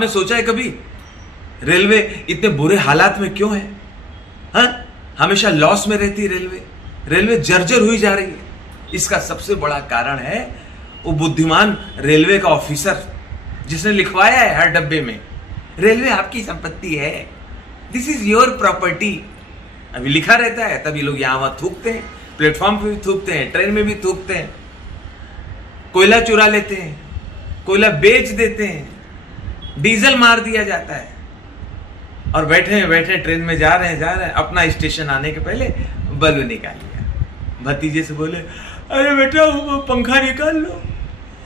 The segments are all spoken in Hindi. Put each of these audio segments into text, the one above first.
आपने सोचा है कभी रेलवे इतने बुरे हालात में क्यों है? हाँ, हमेशा लॉस में रहती है रेलवे जर्जर हुई जा रही है। इसका सबसे बड़ा कारण है वो बुद्धिमान रेलवे का ऑफिसर जिसने लिखवाया है हर डब्बे में, रेलवे आपकी संपत्ति है, दिस इज योर प्रॉपर्टी। अभी लिखा रहता है, तभी लोग यहां वहां थूकते हैं, प्लेटफॉर्म पे भी थूकते हैं, ट्रेन में भी थूकते हैं, कोयला चुरा लेते हैं, कोयला बेच देते हैं, डीजल मार दिया जाता है, और बैठे बैठे ट्रेन में जा रहे हैं, अपना स्टेशन आने के पहले बल्ब निकाल लिया। भतीजे से बोले, अरे बेटा वो पंखा निकाल लो,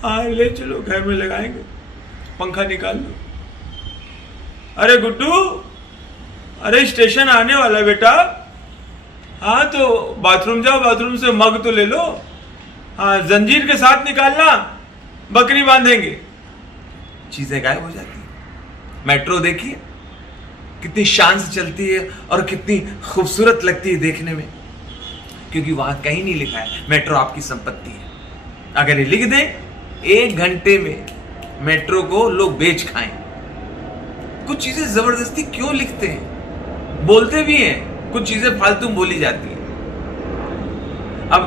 हाँ ले चलो घर में लगाएंगे, पंखा निकाल लो। अरे गुड्डू, अरे स्टेशन आने वाला बेटा, हाँ तो बाथरूम जाओ, बाथरूम से मग तो ले लो, हाँ जंजीर के साथ निकालना, बकरी बांधेंगे। चीजें गायब हो जाती है। मेट्रो देखिए कितनी शान से चलती है और कितनी खूबसूरत लगती है देखने में, क्योंकि वहां कहीं नहीं लिखा है मेट्रो आपकी संपत्ति है। अगर ये लिख दें 1 घंटे में मेट्रो को लोग बेच खाएं। कुछ चीजें जबरदस्ती क्यों लिखते हैं? बोलते भी हैं, कुछ चीजें फालतू बोली जाती हैं। अब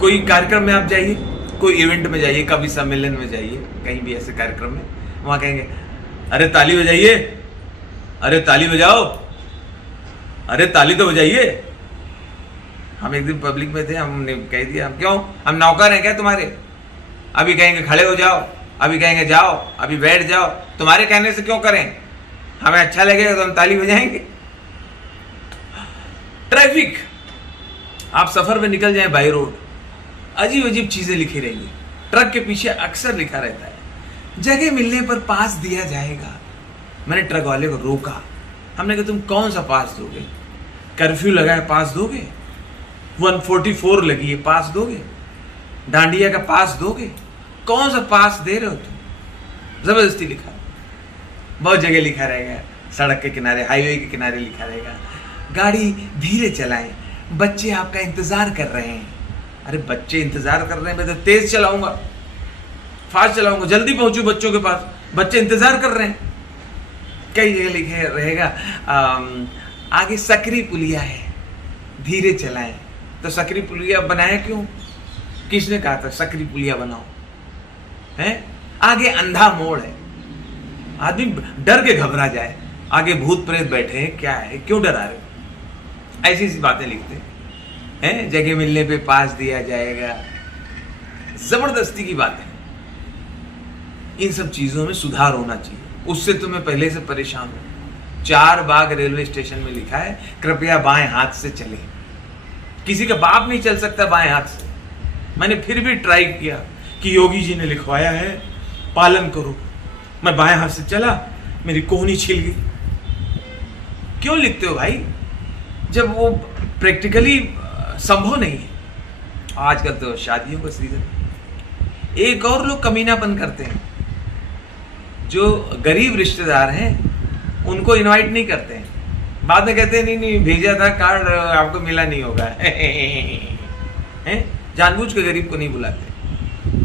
कोई कार्यक्रम में आप जाइए, कोई इवेंट में जाइए, कवि सम्मेलन में जाइए, कहीं भी ऐसे कार्यक्रम में, वहां कहेंगे अरे ताली बजाइए, अरे ताली बजाओ, अरे ताली तो बजाइए। हम एक दिन पब्लिक में थे, हमने कह दिया, हम क्यों, हम नौकर हैं क्या तुम्हारे? अभी कहेंगे खड़े हो जाओ, अभी कहेंगे जाओ, अभी बैठ जाओ, तुम्हारे कहने से क्यों करें? हमें अच्छा लगेगा तो हम ताली बजाएंगे। ट्रैफिक, आप सफर में निकल जाएं बाई रोड, अजीब अजीब चीजें लिखी रहेंगी। ट्रक के पीछे अक्सर लिखा रहता है, जगह मिलने पर पास दिया जाएगा। मैंने ट्रक वाले को रोका, हमने कहा तुम कौन सा पास दोगे? कर्फ्यू लगा है, पास दोगे? 144 लगी है, पास दोगे? डांडिया का पास दोगे? कौन सा पास दे रहे हो तुम? जबरदस्ती लिखा, बहुत जगह लिखा रहेगा, सड़क के किनारे, हाईवे के किनारे लिखा रहेगा, गाड़ी धीरे चलाएं, बच्चे आपका इंतजार कर रहे हैं। अरे बच्चे इंतजार कर रहे हैं, मैं तो तेज चलाऊंगा, फास्ट चलाऊंगा, जल्दी पहुंचू बच्चों के पास, बच्चे इंतजार कर रहे हैं। कई जगह लिखे रहेगा आगे सकरी पुलिया है, धीरे चलाएं। तो सकरी पुलिया बनाया क्यों? किसने कहा था सकरी पुलिया बनाओ? है आगे अंधा मोड़ है, आदमी डर के घबरा जाए, आगे भूत प्रेत बैठे हैं, क्या है, क्यों डरा रहे हो? ऐसी सी बातें लिखते हैं। जगह मिलने पे पास दिया जाएगा, जबरदस्ती की बात है। इन सब चीजों में सुधार होना चाहिए, उससे तो मैं पहले से परेशान हूं। 4 बाग रेलवे स्टेशन में लिखा है कृपया बाएं हाथ से चले। किसी का बाप नहीं चल सकता बाएं हाथ से। मैंने फिर भी ट्राई किया कि योगी जी ने लिखवाया है पालन करो, मैं बाएं हाथ से चला, मेरी कोहनी छिल गई। क्यों लिखते हो भाई, जब वो प्रैक्टिकली संभव नहीं है? आजकल तो शादियों का सीजन, एक और लोग कमीनापन करते हैं, जो गरीब रिश्तेदार हैं उनको इनवाइट नहीं करते हैं, बाद में कहते हैं नहीं भेजा था कार्ड, आपको मिला नहीं होगा। जानबूझ के गरीब को नहीं बुलाते,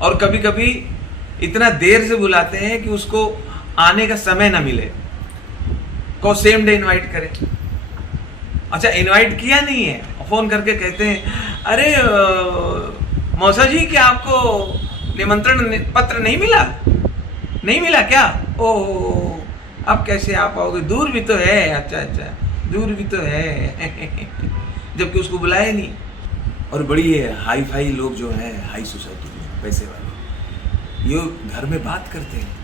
और कभी कभी इतना देर से बुलाते हैं कि उसको आने का समय ना मिले, को सेम डे इनवाइट करें। अच्छा इनवाइट किया नहीं है, फोन करके कहते हैं अरे मौसा जी क्या आपको निमंत्रण पत्र नहीं मिला? नहीं मिला क्या? ओह अब कैसे आ पाओगे, दूर भी तो है। अच्छा दूर भी तो है। जबकि उसको बुलाया नहीं। और बड़ी हाई फाई लोग जो हैं, हाई सोसाइटी में पैसे वाले, ये घर में बात करते हैं,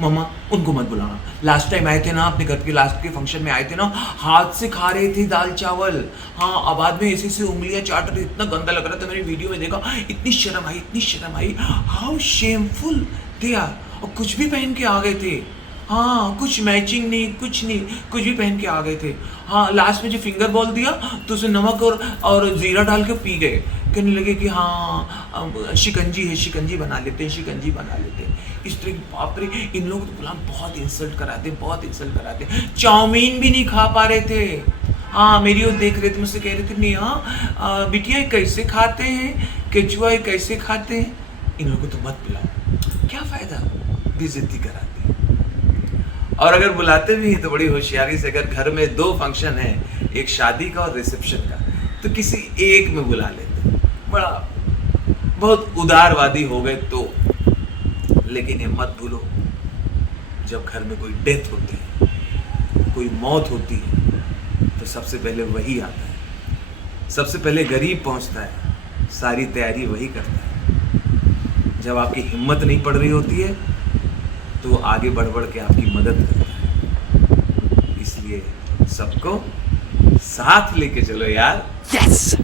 मामा उनको मत बुलाना, लास्ट टाइम आए थे ना अपने घर के लास्ट के फंक्शन में आए थे ना, हाथ से खा रहे थे दाल चावल, हाँ अब बाद में ऐसे उंगलियां चाट रहे, इतना गंदा लग रहा था, मैंने वीडियो में देखा, इतनी शर्म आई, हाउ शेमफुल दे आर। और कुछ भी पहन के आ गए थे, हाँ कुछ मैचिंग नहीं, कुछ नहीं, कुछ भी पहन के आ गए थे। हाँ लास्ट में जो फिंगर बॉल दिया तो उसे नमक और जीरा डाल के पी गए, कहने लगे कि हाँ शिकंजी है, शिकंजी बना लेते हैं। इस तरह की, बाप रे, इन लोगों को बहुत इंसल्ट कराते। चाउमीन भी नहीं खा पा रहे थे। हाँ मेरी ओर देख रहे थे, मुझसे कह रहे थे नेहा बिटिया कैसे खाते हैं, केचुआ कैसे खाते हैं। इन लोगों को तो मत पिलाओ, क्या फायदा, बेइज्जती कराते हैं। और अगर बुलाते भी हैं तो बड़ी होशियारी से, अगर घर में 2 फंक्शन है, एक शादी का और रिसेप्शन का, तो किसी एक में बुला लेते हैं। बड़ा बहुत उदारवादी हो गए तो। लेकिन ये मत भूलो, जब घर में कोई डेथ होती है, कोई मौत होती है, तो सबसे पहले वही आता है, सबसे पहले गरीब पहुंचता है, सारी तैयारी वही करता है। जब आपकी हिम्मत नहीं पड़ रही होती है तो वो आगे बढ़ बढ़ के आपकी मदद करता है। इसलिए सबको साथ लेके चलो यार। यस।